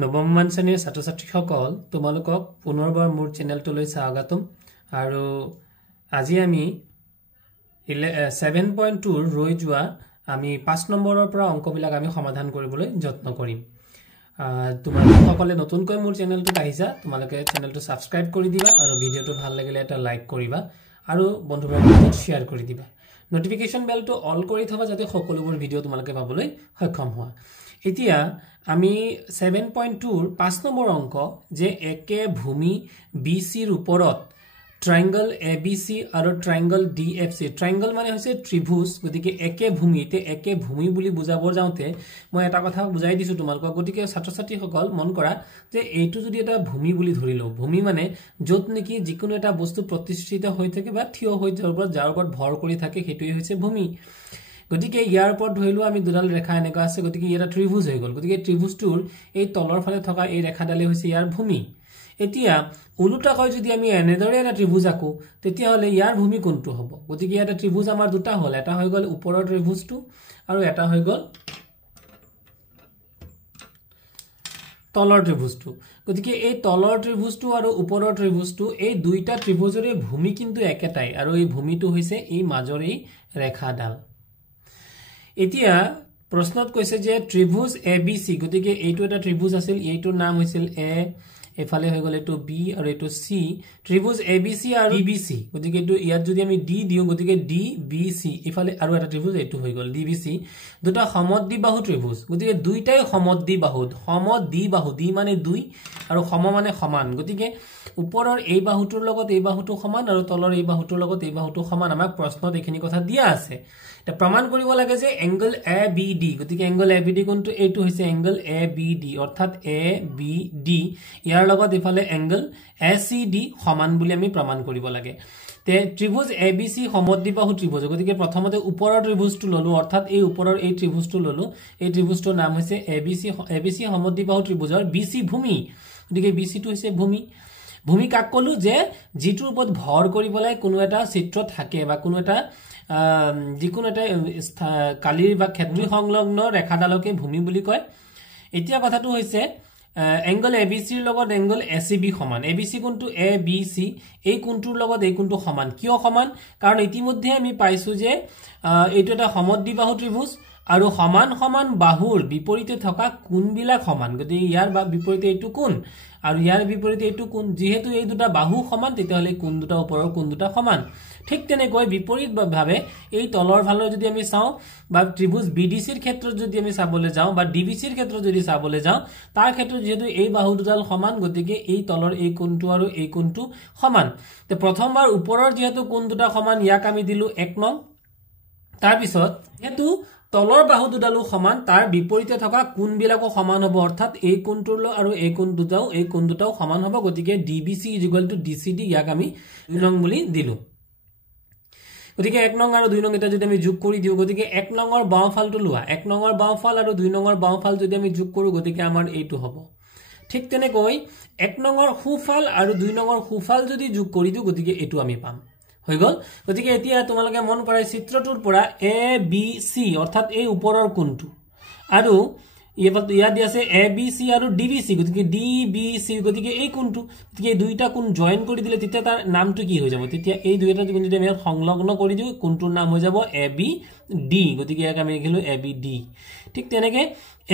নৱমমান শ্ৰেণীৰ ছাত্ৰ-ছাত্ৰীসকল তোমালোকক পুনৰবাৰ মোৰ চেনেলটোলৈ স্বাগতম আৰু আজি আমি 7.2 ৰ ৰৈ যোৱা আমি 5 নম্বৰৰ পৰা অংকবিলাক আমি সমাধান কৰিবলৈ যত্ন কৰিম তোমালোকসকলে নতুনকৈ মোৰ চেনেলটোত আহিছা তোমালোকে চেনেলটো সাবস্ক্ৰাইব কৰি দিবা আৰু ভিডিঅটো ভাল লাগিলে এটা লাইক কৰিবা আৰু বন্ধুবৰ্গৰ লগত শেয়াৰ কৰি দিবা নোটিফিকেশন বেলটো অল কৰি থবা যাতে সকলোবোৰ ভিডিঅ তোমালোকে পাবলৈ সক্ষম হোৱা এতিয়া আমি 7.2 ৰ 5 নম্বৰ অংক যে একে ভূমি BC ৰ ওপৰত ট্ৰায়াঙ্গল ABC আৰু ট্ৰায়াঙ্গল DFC ট্ৰায়াঙ্গল মানে হৈছে ত্ৰিভুজ গতিকে একে ভূমিতে একে ভূমি বুলি বুজাব যাওঁতে মই এটা কথা বুজাই দিছো তোমালোকক গতিকে ছাত্ৰ-ছাত্ৰীসকল মন কৰা যে এইটো যদি এটা ভূমি বুলি ধৰিলো ভূমি মানে যত নেকি যিকোনো এটা বস্তু প্ৰতিষ্ঠিত হৈ থাকে বা থিয় হৈ যাৰ ওপৰত ভৰ কৰি থাকে হেতুই হৈছে ভূমি গতিকে ইয়াৰ ওপৰত ধৰিলো আমি দুডাল ৰেখা এনেকা আছে গতিকে এটা ত্ৰিভুজ হৈ গল গতিকে ত্ৰিভুজটোৰ এই তলৰ ফালে থকা এই ৰেখাডালে হৈছে ইয়াৰ ভূমি এতিয়া উলুটাকৈ যদি আমি এনেদৰে এটা ত্ৰিভুজ আকো তেতিয়া হলে ইয়াৰ ভূমি কোনটো হ'ব গতিকে এটা ত্ৰিভুজ আমাৰ দুটা হ'ল এটা হৈ গল ওপৰৰ ত্ৰিভুজটো আৰু এটা হৈ গল তলৰ ত্ৰিভুজটো গতিকে এই তলৰ ত্ৰিভুজটো আৰু ওপৰৰ ত্ৰিভুজটো এই দুইটা ত্ৰিভুজৰে ভূমি কিন্তু একেটাই আৰু এই ভূমিটো হৈছে এই মাজৰ এই ৰেখাডাল এতিয়া প্ৰশ্নত কৈছে যে ত্ৰিভুজ ABC গতিকে এইটো এটা ত্ৰিভুজ আছিল এইটোৰ নাম হৈছিল A এফালে হৈ গল এটো B আৰু এটো C ত্ৰিভুজ ABC আৰু DBC গতিকে এটো ইয়াত যদি আমি D দিও গতিকে DBC এফালে আৰু এটা ত্ৰিভুজ এটো হৈ গল DBC দুটা সমদ্বিবাহু ত্ৰিভুজ গতিকে দুইটাই সমদ্বিবাহু D মানে 2 আৰু সম মানে সমান গতিকে ওপৰৰ এই বাহুটোৰ লগত এই বাহুটো সমান আৰু তলৰ এই বাহুটোৰ লগত এই বাহুটো সমান আমাক প্ৰশ্নত এখিনি কথা দিয়া আছে এটা প্ৰমাণ কৰিব লাগে যে এংগল ABD গতিকে এংগল ABD কোনটো এইটো হৈছে এংগল ABD অৰ্থাৎ ABD ইয়াৰ লগত ইফালে এংগল ACD সমান বুলি আমি প্ৰমাণ কৰিব লাগে তে ত্ৰিভুজ ABC সমদ্বিবাহু ত্ৰিভুজ গতিকে প্ৰথমতে ওপৰৰ ত্ৰিভুজটো ললো অৰ্থাৎ এই ওপৰৰ এই ত্ৰিভুজটো ললো এই ত্ৰিভুজটোৰ নাম হৈছে ABC সমদ্বিবাহু ত্ৰিভুজৰ BC ভূমি গতিকে BC টো হৈছে ভূমি কাক কলো যে যিটোৰ ওপৰত ভৰ কৰিবলৈ কোনো এটা চিত্ৰ থাকে বা কোনো এটা যিকোনো এটা কালিৰ বা ক্ষেত্ৰী সংলগ্ন ৰেখাডালকে ভূমি বুলি কয় এতিয়া কথাটো হৈছে এংগল ABC ৰ লগত এংগল ACB সমান ABC কোনটো ABC এই কোনটোৰ লগত এই কোনটো সমান কিয় সমান কাৰণ ইতিমধ্যে আমি পাইছো যে এইটো এটা সমদ্বিবাহু ত্ৰিভুজ আৰু সমান সমান বাহুৰ বিপৰীতে থকা কোণবিলাক সমান গতিকে ইয়াৰ বিপৰীতে এইটো কোণ আৰু ইয়াৰ বিপৰীতে এইটো কোণ যেহেতু এই দুটা বাহু সমান তেতিয়াহলে কোণ দুটা ওপৰৰ কোণ দুটা সমান ঠিক তেনেকৈ বিপৰীতভাৱে এই তলৰ ফালৰ যদি আমি চাও বা ত্ৰিভুজ BDC ৰ ক্ষেত্ৰত যদি আমি চাবলৈ যাও বা DBC ৰ ক্ষেত্ৰত যদি চাবলৈ যাও তাৰ ক্ষেত্ৰত যেহেতু এই বাহু দুডাল সমান গতিকে এই তলৰ এই কোণটো আৰু এই কোণটো সমান তে প্ৰথমবাৰ ওপৰৰ যেহেতু কোণ দুটা সমান ইয়াক আমি দিলো 1 নং তাৰ পিছত যেহেতু তলৰ বাহু দুডালো সমান তাৰ বিপৰীতে থকা কোণবিলাকো সমান হ'ব অৰ্থাৎ এই কোণটোৰ আৰু এই কোণ দুটাও সমান হ'ব গতিকে DBC DCD ইয়াক আমি 2 নং বুলি দিলো গতিকে 1 নং আৰু 2 নং এটা যদি আমি যোগ কৰি দিও গতিকে 1 নংৰ বাওঁফালটো লোৱা 1 নংৰ বাওঁফাল আৰু 2 নংৰ বাওঁফাল যদি আমি যোগ কৰো গতিকে আমাৰ এইটো হ'ব ঠিক তেনেকৈ 1 নংৰ সোঁফাল আৰু 2 নংৰ সোঁফাল যদি যোগ কৰি দিও গতিকে এইটো আমি পাম হৈ গল গতিকে এতিয়া তোমালোকে মন কৰাই চিত্ৰটোৰ পৰা ABC অৰ্থাৎ এই ওপৰৰ কোণটো আৰু ইয়াত আছে ABC আৰু DBC গতিকে DBC গতিকে এই কোণটো গতিকে এই দুইটা কোণ জয়েন কৰি দিলে তেতিয়া তাৰ নামটো কি হৈ যাব তেতিয়া এই দুইটা কোণ যদি আমি সংলগ্ন কৰি দিও কোণটোৰ নাম হৈ যাব ABD গতিকে ইয়াক আমি লিখিলো ABD ঠিক তেনেকৈ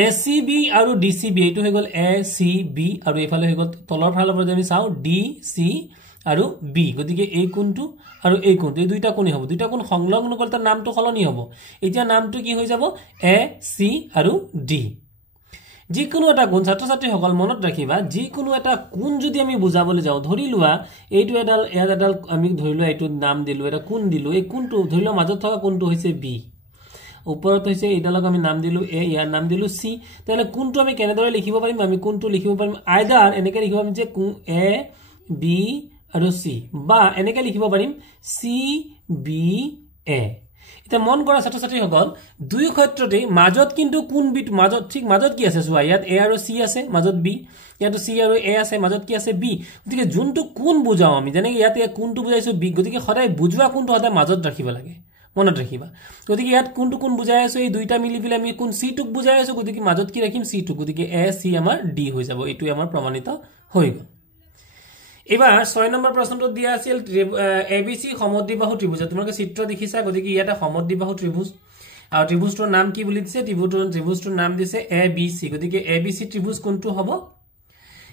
ACB আৰু DCB এইটো হৈ গল ACB আৰু এইফালে হৈ গল তলৰ ফালৰ পৰা আমি চাও DC আৰু B গতিকে এই কোণটো আৰু এই কোণটো এই দুইটা কোণই হ'ব দুইটা কোণ সংলগ্ন কৰিলে তাৰ নামটো সলনি হ'ব এতিয়া নামটো কি হৈ যাব AC আৰু D যিকোনো এটা কোণ ছাত্ৰ-ছাত্ৰীসকল মনত ৰাখিবা যিকোনো এটা কোণ যদি আমি বুজাবলৈ যাও ধৰি লোৱা এইটো এডাল আমি ধৰি লোৱা এইটো নাম দিলো এটা কোণ দিলো এই কোণটো ধৰি লোৱা মাজত থকা কোণটো হৈছে B ওপৰত হৈছে এইডালক আমি নাম দিলো A ইয়াৰ নাম দিলো C তেলে কোণটো আমি কেনেদৰে লিখিব পাৰিম আমি কোণটো লিখিব পাৰিম আইদাৰ এনেকৈ লিখিব পাৰিম যে A B আৰু C বা এনেকৈ লিখিব পাৰিম C B A এটা মন কৰা ছাত্ৰ-ছাত্ৰীসকল দুই ক্ষেত্ৰতে মাজত কিন্তু কোন বিট মাজত ঠিক মাজত কি আছে চোৱা ইয়াত A আৰু C আছে মাজত B ইয়াত C আৰু A আছে মাজত কি আছে B গতিকে যোনটো কোন বুজাও আমি যেনে ইয়াত কোনটো বুজাইছো B গতিকে সদায় বুজোৱা কোনটো সদায় মাজত ৰাখিব লাগে মনত ৰাখিবা গতিকে ইয়াত কোনটো কোন বুজাই আছো এই দুইটা মিলি পেলাই আমি কোন সি টুক বুজাই আছো গতিকে মাজত কি ৰাখিম সি টুক গতিকে এ সি আমাৰ ডি হৈ যাব এইটো আমাৰ প্ৰমাণিত হৈ গল এবাৰ 6 নম্বৰ প্ৰশ্নটো দিয়া আছিল এবিসি সমদ্বিবাহু ত্ৰিভুজ তোমালোকে চিত্ৰ দেখিছা গতিকে ইয়াতে সমদ্বিবাহু ত্ৰিভুজ আৰু ত্ৰিভুজটোৰ নাম কি বুলি দিছে ত্ৰিভুজটোৰ নাম দিছে এবিসি গতিকে এবিসি ত্ৰিভুজ কোনটো হ'ব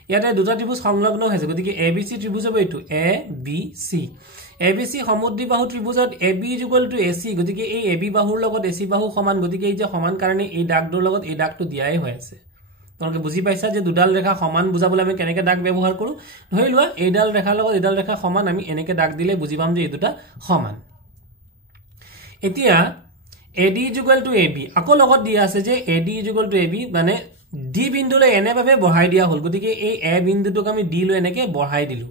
ইয়াতে দুটা ত্ৰিভুজ সংলগ্ন হৈছে গতিকে এবিসি ত্ৰিভুজ হ'ব এইটো এবিসি এবিসি সমদ্বিবাহু ত্ৰিভুজত এবি = এসি গতিকে এই এবি বাহুৰ লগত এসি বাহু সমান গতিকে এই যে সমান কাৰণে এই দাগটোৰ লগত এই দাগটো দিয়াই হৈ আছে তোমালোকে বুজি পাইছা যে দুডাল ৰেখা সমান বুজাবলৈ আমি কেনেকৈ দাগ ব্যৱহাৰ কৰো ধৰি লোৱা এইডাল ৰেখাৰ লগত এইডাল ৰেখা সমান আমি এনেকৈ দাগ দিলে বুজি পাম যে এই দুটা সমান এতিয়া AD = AB আকৌ লগত দিয়া আছে যে AD = AB মানে D বিন্দুলৈ এনেভাবে বঢ়াই দিয়া হল গতিকে এই A বিন্দুটোক আমি D লৈ এনেকৈ বঢ়াই দিলু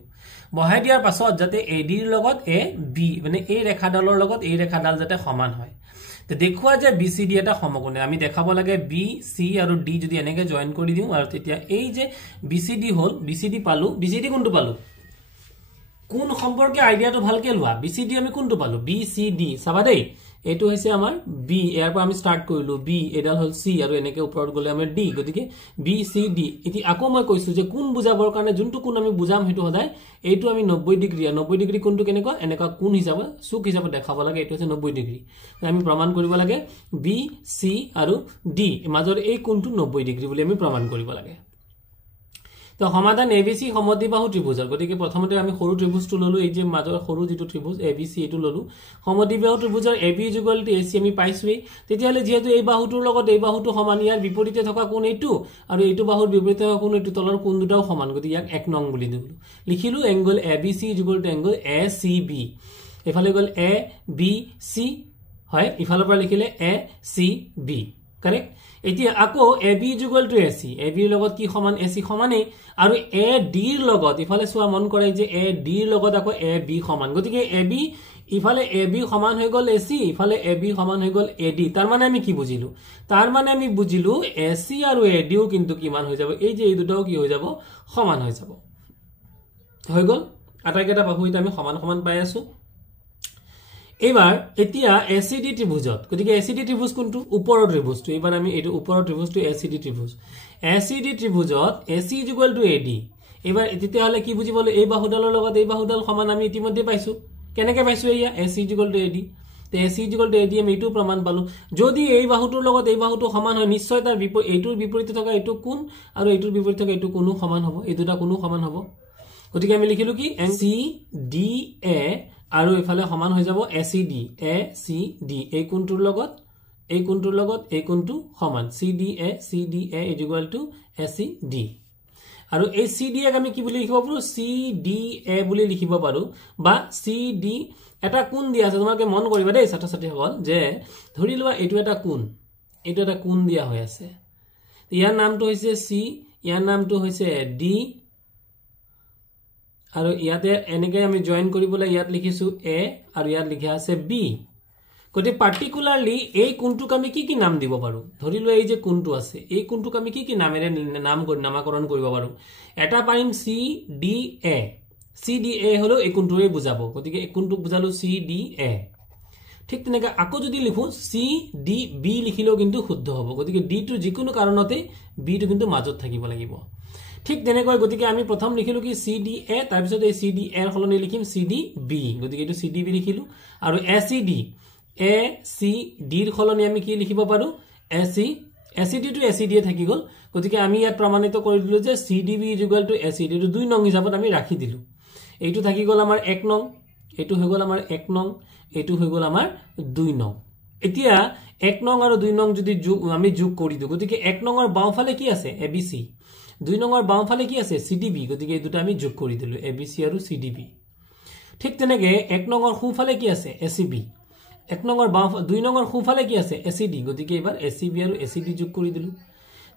বঢ়াই দিয়াৰ পাছত যাতে AD ৰ লগত AB মানে এই ৰেখাডালৰ লগত এই ৰেখাডাল যাতে সমান হয় তে দেখুৱা যে BCD এটা সমকোণী আমি দেখাব লাগে BC আৰু D যদি এনেকৈ জয়েন কৰি দিও আৰু তেতিয়া এই যে BCD হল BCD পালো BCD কোনটো পালো কোন সম্পৰ্কে আইডিয়াটো ভালকে লোৱা BCD আমি কোনটো পালো BCD চাবা দেই এটো হৈছে আমাৰ B ইয়াৰ পৰা আমি স্টাৰ্ট কৰিলো B এডাল হল C আৰু এনেকৈ ওপৰত গলে আমাৰ D গতিকে BCD এটি আকৌ মই কৈছো যে কোন বুজাবৰ কাৰণে যোনটো কোন আমি বুজাম হেতু সদায় এইটো আমি 90 ডিগ্ৰী 90 ডিগ্ৰী কোনটো কেনেকুৱা এনেকুৱা কোন হিচাপে সুখ হিচাপে দেখাব লাগে এটো হৈছে 90 ডিগ্ৰী আমি প্ৰমাণ কৰিব লাগে BC আৰু D মাজৰ এই কোনটো 90 ডিগ্ৰী বুলি আমি প্ৰমাণ কৰিব লাগে তো সমাধান এবিসি সমদ্বিবাহু ত্ৰিভুজৰ গতিকে প্ৰথমতে আমি সৰু ত্ৰিভুজটো ললো এই যে মাজৰ সৰু যেটো ত্ৰিভুজ এবিসি এটো ললো সমদ্বিবাহু ত্ৰিভুজৰ এবি = এসি আমি পাইছোই তেতিয়ালে যেহেতু এই বাহুটোৰ লগত এই বাহুটো সমান ইয়াৰ বিপৰীতে থকা কোণ এইটো আৰু এইটো বাহুৰ বিপৰীতে থকা কোণ এইটো তলৰ কোণ দুটাও সমান গতিকে ইয়াক 1 নং বুলি দিলো লিখিলো এংগল এবিসি = এংগল এসিবি এফালে গল এবিসি হয় ইফালৰ পৰা লিখিলে এসিবি কাৰেক্ট এতিয়া আকৌ এবি = এসি এবি ৰ লগত কি সমান এসি সমানে আৰু এডি ৰ লগত ইফালে সোৱা মন কৰে যে এডি ৰ লগত আকৌ এবি সমান গতিকে এবি ইফালে এবি সমান হৈ গল এসি ইফালে এবি সমান হৈ গল এডি তাৰ মানে আমি কি বুজিলো তাৰ মানে আমি বুজিলো এসি আৰু এডিও কিন্তু কিমান হৈ যাব এই যে এই দুটাও কি হৈ যাব সমান হৈ যাব হৈ গল আটাইকেটা বাহুইত আমি সমান সমান পাই আছো এবাৰ এতিয়া এসিডি ত্ৰিভুজত গতিকে এসিডি ত্ৰিভুজ কোনটো ওপৰৰ ত্ৰিভুজটো এবাৰ আমি এটো ওপৰৰ ত্ৰিভুজটো এসিডি ত্ৰিভুজ এসিডি ত্ৰিভুজত এসি = এডি এবাৰ তেতিয়া হলে কি বুজিবলৈ এই বাহুডালৰ লগত এই বাহুডাল সমান আমি ইতিমধ্যে পাইছো কেনেকৈ পাইছো এয়া এসি = এডি তে এসি = এডি আমি এইটো প্ৰমাণ পালো যদি এই বাহুটোৰ লগত এই বাহুটো সমান হয় নিশ্চয় তাৰ এইটোৰ বিপৰীতে থকা এইটো কোণ আৰু এইটোৰ বিপৰীতে থকা এইটো কোণো সমান হ'ব এই দুটা কোণো সমান হ'ব গতিকে আমি লিখিলো কি CDA আৰু ইফালে সমান হৈ যাব ACD এই কোণটোৰ লগত এই কোণটো সমান CDA = ACD আৰু এই CDA আমি কি বুলি লিখিব পাৰো CDA বুলি লিখিব পাৰো বা CD এটা কোণ দিয়া আছে তোমালোকে মন কৰিবা দেই ছাত্ৰ ছাত্ৰী সকল যে ধৰি লোৱা এইটো এটা কোণ দিয়া হৈ আছে ইয়াৰ নামটো হৈছে C ইয়াৰ নামটো হৈছে D আৰু ইয়াতে এনেকৈ আমি জয়েন কৰিবলৈ ইয়াত লিখিছো A আৰু ইয়াত লিখা আছে B গতি পাৰ্টিকুলাৰলি এই কোণটোক আমি কি নাম দিব পাৰো ধৰি লোৱা এই যে কোণটো আছে এই কোণটোক আমি কি নামেৰে নামকৰণ কৰিব পাৰো এটা পাৰিম CDA হলো এই কোণটোৰে বুজাব গতিকে এই কোণটোক বুজালো CDA ঠিক তেনেকৈ আকৌ যদি লিখো CDB লিখিলেও কিন্তু শুদ্ধ হ'ব গতিকে D টো যিকোনো কাৰণতে B টো কিন্তু মাজত থাকিব লাগিব ঠিক তেনেকৈ গতিকে আমি প্ৰথম লিখিলো কি CDA তাৰ পিছত এই CDA ৰ সলনি লিখিম CDB গতিকে এটো CDB লিখিলো আৰু ACD ৰ সলনি আমি কি লিখিব পাৰো ACD টো ACD থাকি গল গতিকে আমি ইয়াত প্ৰমাণিত কৰি দিলো যে CDB = ACD টো 2 নং হিচাপত আমি ৰাখি দিলো এইটো থাকি গল আমাৰ 1 নং এইটো হৈ গল আমাৰ 1 নং এইটো হৈ গল আমাৰ 2 নং এতিয়া 1 নং আৰু 2 নং যদি আমি যোগ কৰি দিও গতিকে 1 নংৰ বাওঁফালে কি আছে ABC 2 নংৰ বাওঁফালে কি আছে CDB গতিকে এই দুটা আমি যোগ কৰি দিলো ABC আৰু CDB ঠিক তেনেকৈ 1 নংৰ সোঁফালে কি আছে ACB 1 নংৰ 2 নংৰ সোঁফালে কি আছে ACD গতিকে এবাৰ ACB আৰু ACD যোগ কৰি দিলো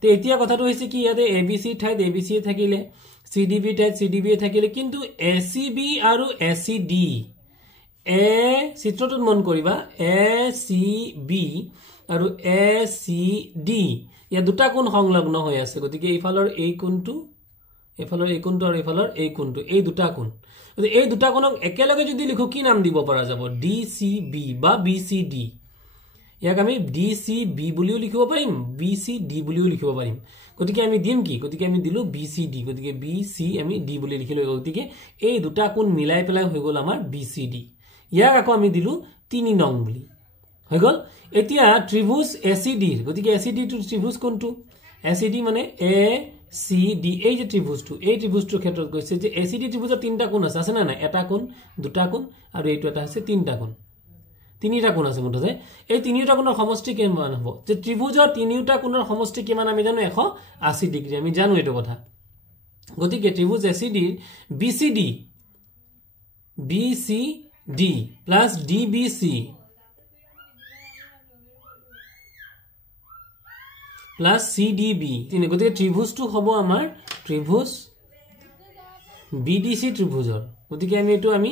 তে এতিয়া কথাটো হৈছে কি ইয়াতে ABC ঠাইত ABC থাকিলে CDB ঠাইত CDB থাকিলে কিন্তু ACB আৰু ACD চিত্ৰটোত মন কৰিবা ACB আৰু ACD ইয়া দুটা কোণ সংলগ্ন হৈ আছে গতিকে ইফালৰ এই কোণটো এফালৰ এই কোণটো আৰু এফালৰ এই কোণটো এই দুটা কোণ এই দুটা কোণক একেলগে যদি লিখো কি নাম দিব পৰা যাব DCB বা BCD ইয়াক আমি DCB বুলিও লিখিব পাৰিম BCD বুলিও লিখিব পাৰিম গতিকে আমি দিম কি গতিকে আমি দিলো BCD গতিকে BC আমি D বুলি লিখিলো গতিকে এই দুটা কোণ মিলাই পেলাই হৈ গল আমাৰ BCD ইয়াক আকৌ আমি দিলো 3 নং বুলি হৈ গল এতিয়া ত্ৰিভুজ ACD গতিকে ACD টু ত্ৰিভুজ কোনটো ACD মানে ACD এই যে ত্ৰিভুজটোৰ ক্ষেত্ৰত কৈছে যে ACD ত্ৰিভুজৰ তিনটা কোণ আছে না না এটা কোণ দুটা কোণ আৰু এইটো এটা আছে তিনটা কোণ তিনিটা কোণ আছে মুঠতে এই তিনিটা কোণৰ সমষ্টি কিমান হ'ব যে ত্ৰিভুজৰ তিনিটা কোণৰ সমষ্টি কিমান আমি জানো 180 ডিগ্ৰী আমি জানো এইটো কথা গতিকে ত্ৰিভুজ ACD BCD plus DBC plus CDB গতিকে ত্ৰিভুজটো হ'ব আমাৰ ত্ৰিভুজ BDC ত্ৰিভুজৰ গতিকে আমি এটো আমি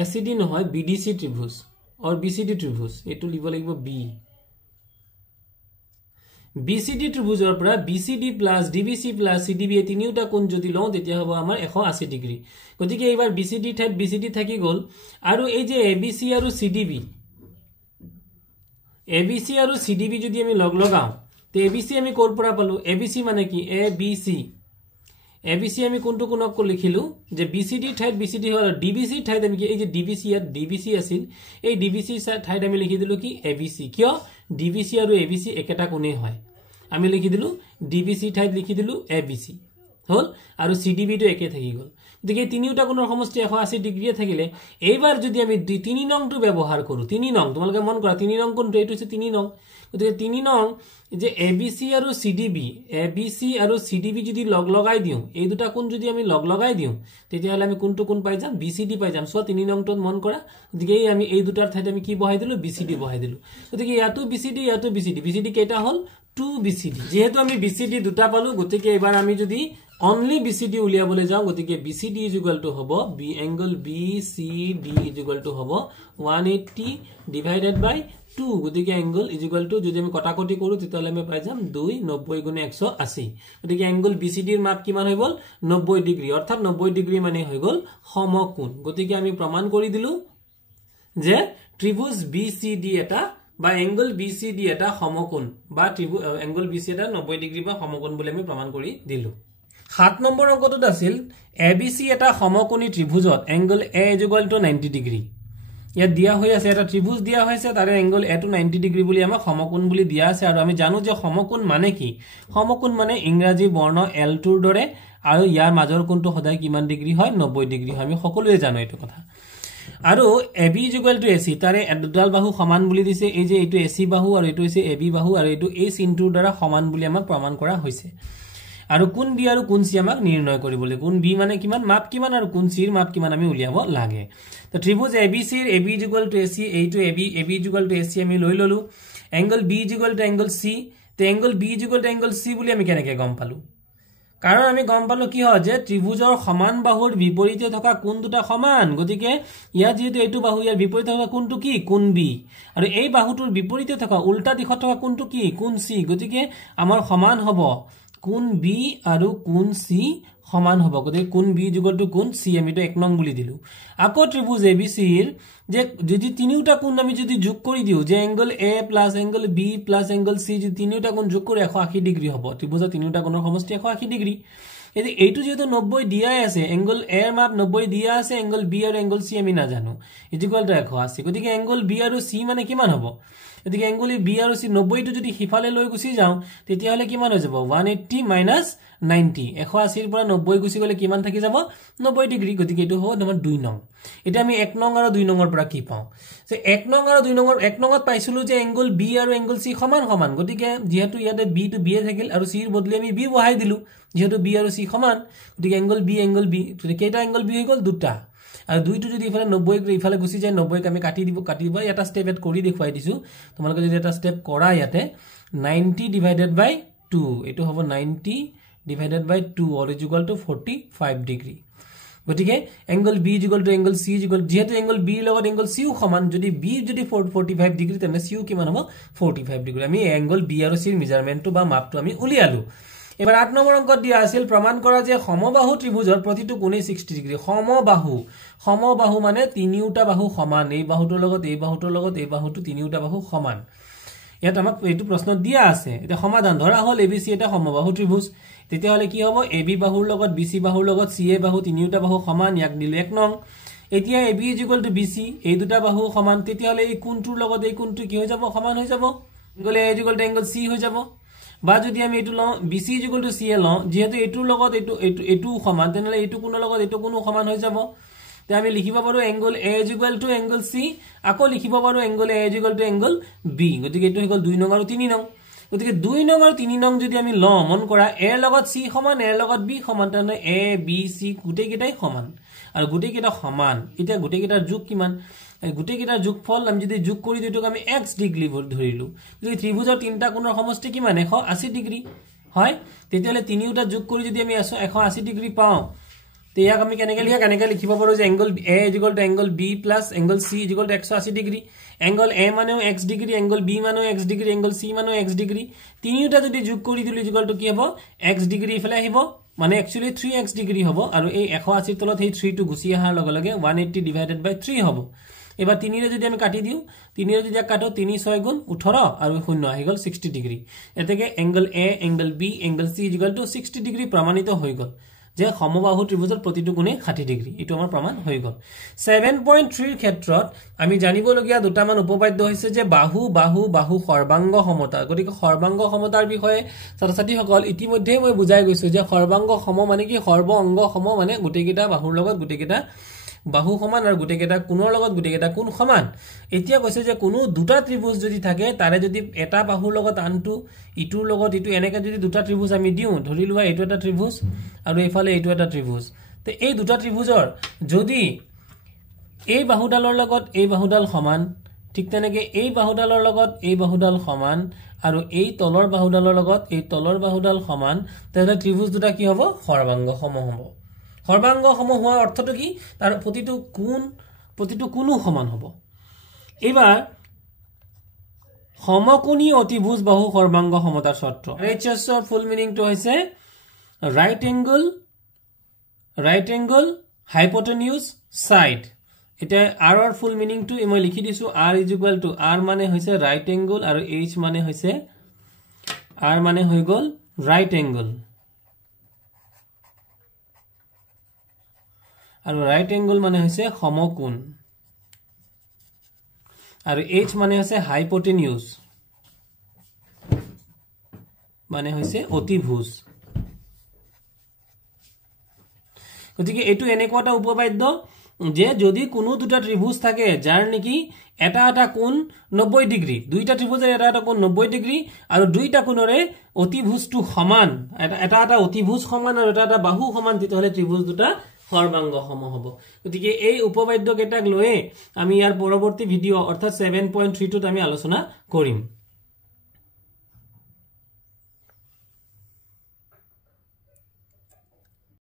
ACD নহয় BDC ত্ৰিভুজ और BCD ত্ৰিভুজ এটো লিব লাগিব B BCD ত্ৰিভুজৰ পৰা BCD plus DBC plus CDB এই তিনিটা কোণ যদি লওঁ তেতিয়া হ'ব আমাৰ 180 ডিগ্ৰী গতিকে এইবাৰ BCD ঠাইত BCD থাকি গল আৰু এই যে ABC আৰু CDB যদি আমি লগ লগাও তে ABC আমি কোৰ পৰা পালো ABC মানে কি ABC আমি কোনটো কোণক লিখিলো যে BCD ঠাইত BCD হল DBC ঠাইত আমি কি এই যে DBC ইয়াত DBC আছিল এই DBC ঠাইত আমি লিখি দিলো কি ABC কিয় DBC আৰু ABC একেটা কোণে হয় আমি লিখি দিলো DBC ঠাইত লিখি দিলো ABC হল আৰু CDB টো একে থাকি গল গতিকে তিনিটা কোণৰ সমষ্টি 180 ডিগ্ৰী থাকিলে এইবাৰ যদি আমি 3 নংটো ব্যৱহাৰ কৰো 3 নং তোমালোকে মন কৰা 3 নং কোণটো এইটো আছে 3 নং গতিকে 3 নং যে ABC আৰু CDB যদি লগ লগাই দিও এই দুটা কোণ যদি আমি লগ লগাই দিও তেতিয়া হলে আমি কোনটো কোণ পাই যাম BCD পাই যাম সো 3 নংটোত মন কৰা গতিকে আমি এই দুটাৰ ঠাইত আমি কি বহাই দিলো BCD বহাই দিলো গতিকে ইয়াতো BCD কেটা হল 2 BCD যেহেতু আমি BCD দুটা পালো গতিকে এবাৰ আমি যদি only BCD উলিয়াবলৈ যাও গতিকে BCD হ'ব B angle BCD হ'ব 180 divided by 2 গতিকে angle যদি আমি কটাকটি কৰো তেতিয়ালে আমি পাই যাম 2 90 * 180 গতিকে angle BCD এর মাপ কিমান হৈ গল 90 ডিগ্ৰী অৰ্থাৎ 90 ডিগ্ৰী মানে হৈ গল সমকোণ গতিকে আমি প্ৰমাণ কৰি দিলো যে ত্ৰিভুজ BCD এটা বা angle BCD এটা সমকোণ বা angle BC এটা 90 ডিগ্ৰী বা সমকোণ বুলি আমি প্ৰমাণ কৰি দিলো 7 নম্বৰ অংকটোত আছিল ABC এটা সমকোণী ত্ৰিভুজত angle A = 90 ডিগ্ৰী ইয়াত দিয়া হৈ আছে এটা ত্ৰিভুজ দিয়া হৈছে তাৰে angle A টো 90 ডিগ্ৰী বুলি আমাক সমকোণ বুলি দিয়া আছে আৰু আমি জানো যে সমকোণ মানে কি সমকোণ মানে ইংৰাজী বৰ্ণ L টোৰ দৰে আৰু ইয়াৰ মাজৰ কোণটো সদায় কিমান ডিগ্ৰী হয় 90 ডিগ্ৰী হয় আমি সকলোৱে জানো এইটো কথা আৰু AB = AC তাৰে দুডাল বাহু সমান বুলি দিছে এই যে এইটো AC বাহু আৰু এইটো হৈছে AB বাহু আৰু এইটো এই চিনটোৰ দ্বাৰা সমান বুলি আমাক প্ৰমাণ কৰা হৈছে আৰু কোন B আৰু কোন C আমাক নিৰ্ণয় কৰিবলৈ কোন B মানে কিমান মাপ কিমান আৰু কোন C ৰ মাপ কিমান আমি উলিয়াব লাগে তো ত্ৰিভুজ ABC ৰ AB = AC এইটো AB = AC আমি লৈ ললো angle B = angle C তে angle B = angle C বুলি আমি কেনেকৈ গম পালো কাৰণ আমি গম পালো কি হয় যে ত্ৰিভুজৰ সমান বাহুৰ বিপৰীতে থকা কোণ দুটা সমান গতিকে ইয়া যেহেতু এইটো বাহু ইয়াৰ বিপৰীতে থকা কোণটো কি কোণ B আৰু এই বাহুটোৰ বিপৰীতে থকা উল্টা দিশত থকা কোণটো কি কোণ C গতিকে আমাৰ সমান হ'ব কোণ B আৰু কোণ C সমান হ'ব গতিকে কোণ B = কোণ C আমি তো 1 নং বুলি দিলু আকৌ ত্ৰিভুজ ABC ৰ যে যদি তিনিটা কোণ আমি যদি যোগ কৰি দিও যে angle A + angle B + angle C যদি তিনিটা কোণ যোগ কৰি 180 ডিগ্ৰী হ'ব ত্ৰিভুজৰ তিনিটা কোণৰ সমষ্টি 180 ডিগ্ৰী এদি এইটো যেটো 90 দিয়া আছে angle A ৰ মাপ 90 দিয়া আছে angle B আৰু angle C আমি না জানো = 180 গতিকে angle B আৰু C মানে কিমান হ'ব গতিকে angle B আৰু C 90 টো যদি হিফালে লৈ গুছি যাও তেতিয়া হলে কিমান হৈ যাব 180 - 90 180 ৰ পৰা 90 গুছি গলে কিমান থাকি যাব 90 ডিগ্ৰী গতিকে এটো হ'ব আমাৰ 2 নং এটা আমি 1 নং আৰু 2 নংৰ পৰা কি পাও যে 1 নং আৰু 2 নংৰ 1 নংত পাইছিলো যে angle B আৰু angle C সমান গতিকে যেহেতু ইয়াতে B টো B থাকিল আৰু C ৰ বদলি আমি B বহাই দিলু যেহেতু B আৰু C সমান গতিকে angle B গতিকে কেটা angle B হৈ গল দুটা আৰু দুইটো যদি ইফালে 90 ইফালে গুছি যায় 90 ক আমি কাটি দিব এটা স্টেপ এট কৰি দেখুৱাই দিছো তোমালোকে যদি এটা স্টেপ কৰা ইয়াতে 90 / 2 এটো হ'ব 90 / 2 or = 45 ডিগ্ৰী গতিকে angle B = angle C যেহেতু angle B লগত angle C সমান যদি B যদি 45 ডিগ্ৰী তেনে C কিমান হ'ব 45 ডিগ্ৰী আমি angle B আৰু C ৰ মেজাৰমেন্টটো বা মাপটো আমি উলিয়ালো এবাৰ 8 নম্বৰ অংকত দিয়া আছিল প্ৰমাণ কৰা যে সমবাহু ত্ৰিভুজৰ প্ৰতিটো কোণে 60 ডিগ্ৰী সমবাহু মানে তিনিওটা বাহু সমান এই বাহুটোৰ লগত এই বাহুটোৰ লগত এই বাহুটো তিনিওটা বাহু সমান ইয়াত আমাক এইটো প্ৰশ্ন দিয়া আছে এটা সমাধান ধৰা হল ABC এটা সমবাহু ত্ৰিভুজ তেতিয়া হলে কি হ'ব AB বাহুৰ লগত BC বাহুৰ লগত CA বাহু তিনিওটা বাহু সমান ইয়াক দিলে 1 নং এতিয়া AB = BC এই দুটা বাহু সমান তেতিয়া হলে এই কোণটোৰ লগত এই কোণটো কি হৈ যাব সমান হৈ যাব গলে A = angle C হৈ যাব বা যদি আমি এটো লওঁ BC = CA লওঁ যেহেতু এটোৰ লগত এটো সমান তেনলে এটো কোণৰ লগত এটো কোণো সমান হৈ যাব তে আমি লিখিব পাৰো angle A = angle C আকৌ লিখিব পাৰো angle A = angle B গতিকে এটো হল 2 নং আৰু 3 নং গতিকে 2 নং আৰু 3 নং যদি আমি লওঁ মন কৰা A ৰ লগত C সমান A ৰ লগত B সমান তেনে A B C গুটেই কেইটাই সমান আৰু গুটেই কেইটা সমান এতিয়া গুটেই কেইটাৰ যোগ কিমান গুটেই কেইটাৰ যোগফল আমি যদি যোগ কৰি দিওঁটোক আমি x ডিগ্ৰী ধৰিলো যদি ত্ৰিভুজৰ তিনটা কোণৰ সমষ্টি কিমান 180 ডিগ্ৰী হয় তেতিয়ালে তিনিওটা যোগ কৰি যদি আমি 180 ডিগ্ৰী পাওঁ তে ইয়াক আমি কেনেকৈ লিখিব পাৰো যে angle A = angle B + angle C = 180 degree angle A মানেও x ডিগ্ৰী angle B মানেও x ডিগ্ৰী angle C মানেও x ডিগ্ৰী তিনিওটা যদি যোগ কৰি দিলে ইকুয়ালটো কি হ'ব x ডিগ্ৰী ইফালে আহিব মানে एक्चुअली 3x ডিগ্ৰী হ'ব আৰু এই 180 তলত এই 3 টো গুছি আহাৰ লগে লগে 180 / 3 হ'ব এবাৰ 3 ৰে যদি আমি কাটি দিও 3 ৰে যদি কাটো 3 6 গুণ 18 আৰু 0 আহি গল 60 ডিগ্ৰী এতেকে angle A angle B angle C = 60 degree প্ৰমাণিত হৈ গল যে সমবাহু ত্ৰিভুজৰ প্ৰতিটো কোণে 60 ডিগ্ৰী এটো আমাৰ প্ৰমাণ হৈ গল 7.3 ৰ ক্ষেত্ৰত আমি জানিব লগিয়া দুটামান উপপাদ্য হৈছে যে বাহু সৰ্বাংগ সমতা গতিকে সৰ্বাংগ সমতাৰ বিষয়ে ছাত্ৰ-ছাত্ৰীসকল ইতিমধ্যে মই বুজাই গৈছো যে সৰ্বাংগ সম মানে কি সৰ্ব অংগ সম মানে গুটেকেটা বাহুৰ লগত গুটেকেটা বাহু সমান আৰু গুটেকেটা কোণৰ লগত গুটেকেটা কোণ সমান এতিয়া কৈছে যে কোনো দুটা ত্ৰিভুজ যদি থাকে তাৰে যদি এটা বাহুৰ লগত আনটো ইটোৰ লগত ইটো এনেকৈ যদি দুটা ত্ৰিভুজ আমি দিও ধৰি লোৱা এইটো এটা ত্ৰিভুজ আৰু এইফালে এইটো এটা ত্ৰিভুজ তে এই দুটা ত্ৰিভুজৰ যদি এই বাহুডালৰ লগত এই বাহুডাল সমান ঠিক তেনেকৈ এই বাহুডালৰ লগত এই বাহুডাল সমান আৰু এই তলৰ বাহুডালৰ লগত এই তলৰ বাহুডাল সমান তেনে ত্ৰিভুজ দুটা কি হ'ব সৰ্বাংগ সম হ'ব সৰ্বাংগ সম হোৱাৰ অৰ্থটো কি তাৰ প্ৰতিটো কোণো সমান হ'ব এবাৰ সমকোণী অতিভুজ বাহু সৰ্বাংগ সমতাৰ শৰ্ত RHS ৰ ফুল মিনিংটো হৈছে right angle hypotenuse side এটা r ৰ ফুল মিনিংটো মই লিখি দিছো r = r মানে হৈছে right angle আৰু h মানে হৈছে r মানে হৈ গল right angle আৰু right angle মানে হৈছে সমকোণ আৰু h মানে হৈছে hypotenuse মানে হৈছে অতিভুজ গতিকে এটো এনেকোটা উপপাদ্য যে যদি কোনো দুটা ত্ৰিভুজ থাকে যাৰ নেকি এটা কোণ 90 ডিগ্ৰী দুইটা ত্ৰিভুজৰ এটা কোণ 90 ডিগ্ৰী আৰু দুইটা কোণৰে অতিভুজটো সমান এটা অতিভুজ সমান আৰু এটা বাহু সমান তেতিয়াহলে ত্ৰিভুজ দুটা সৰ্বাংগ সম হ'ব গতিকে এই উপপাদ্য কেইটাক লৈ আমি ইয়াৰ পৰৱৰ্তী ভিডিও অৰ্থাৎ 7.3 টোত আমি আলোচনা কৰিম